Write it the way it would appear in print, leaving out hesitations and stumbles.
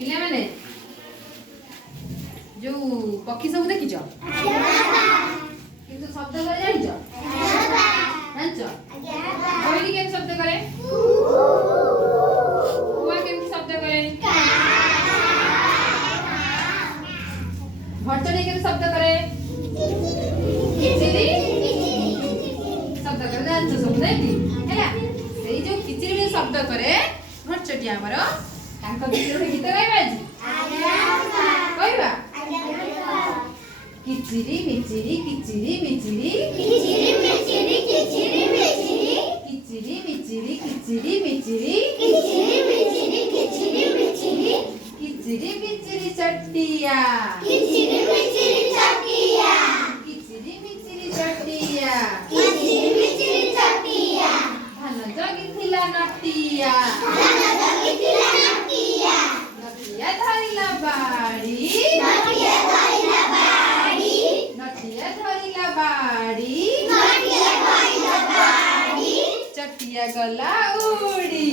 पिला माने जो पक्षी सब देखिछ किंतु शब्द करे जानिछ जानिछ कोइली केम शब्द करे कुआ केम शब्द करे भटड़ी केम शब्द करे किचिरी शब्द करे जानिछ सब नहीं हैला सेई जो किचिरी शब्द करे भटड़ी हमर तांको किचिरी गीत गाइबा जी कहबा किचिरी मिचिरी किचिरी मिचिरी किचिरी मिचिरी किचिरी मिचिरी किचिरी मिचिरी किचिरी मिचिरी किचिरी मिचिरी किचिरी मिचिरी किचिरी मिचिरी चट्टिया किचिरी मिचिरी चट्टिया किचिरी मिचिरी चट्टिया किचिरी मिचिरी चट्टिया धान जगिथिला नटिया धान जगिथिला नटिया नटिया धरिला बाड़ी नटिया धरिला बाड़ी नटिया धरिला बाड़ी नटिया धरिला बाड़ी चट्टिया गला उड़ी।